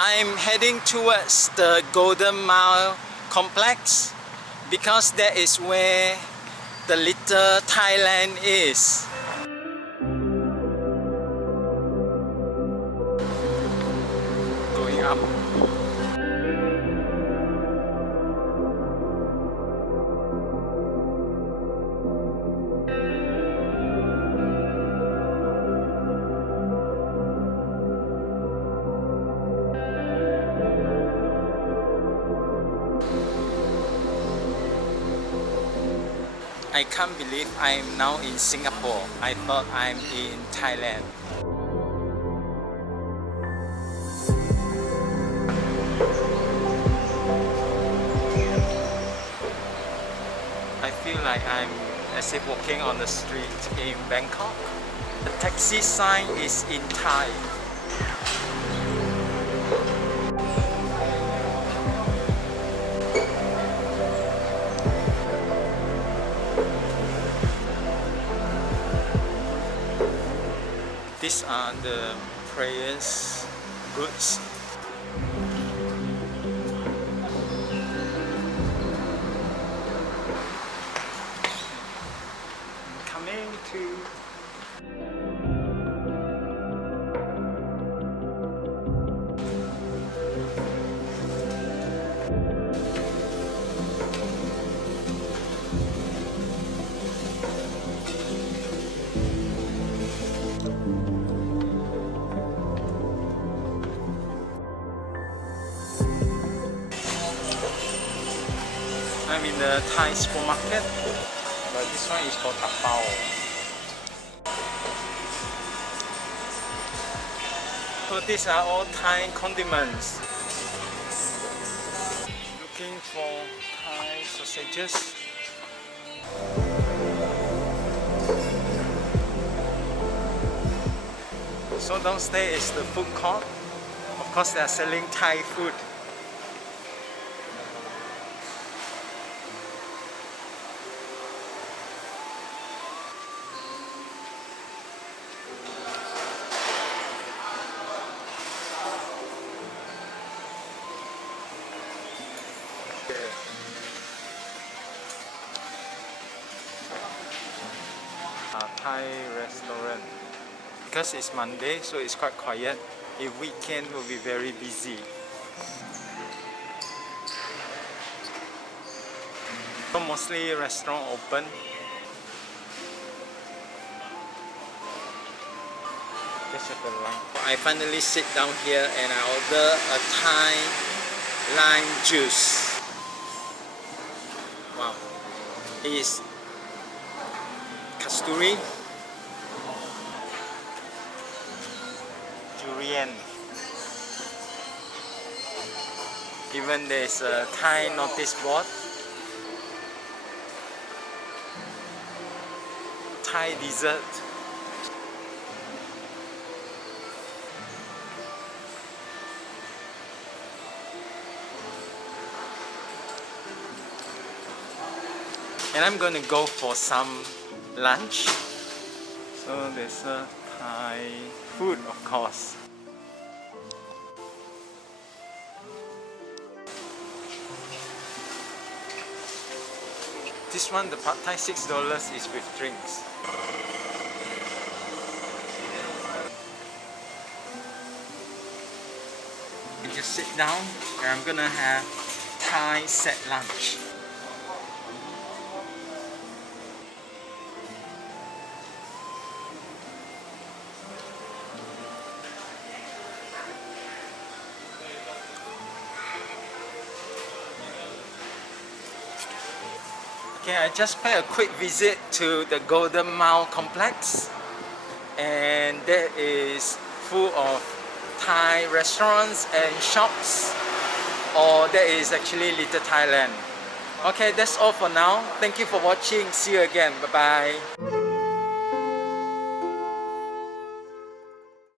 I'm heading towards the Golden Mile complex because that is where the Little Thailand is. Going up. I can't believe I'm now in Singapore. I thought I'm in Thailand. I feel like I'm as if walking on the street in Bangkok. The taxi sign is in Thai. These are the prayers goods. Coming to I'm in the Thai supermarket, but this one is for tapao. So these are all Thai condiments. Looking for Thai sausages. So downstairs is the food court. Of course they are selling Thai food. Thai restaurant. Because it's Monday, so it's quite quiet. If weekend will be very busy. So mostly restaurant open. Just have a line. I finally sit down here and I order a Thai lime juice. Wow. It is kasturi, durian. Even there's a Thai notice board. Thai dessert. And I'm gonna go for some lunch. So there's a Thai food, of course. This one, the pad thai, $6 is with drinks. You just sit down and I'm gonna have Thai set lunch. Okay, I just paid a quick visit to the Golden Mile complex, and that is full of Thai restaurants and shops, or that is actually Little Thailand. Okay, that's all for now. Thank you for watching. See you again. Bye bye.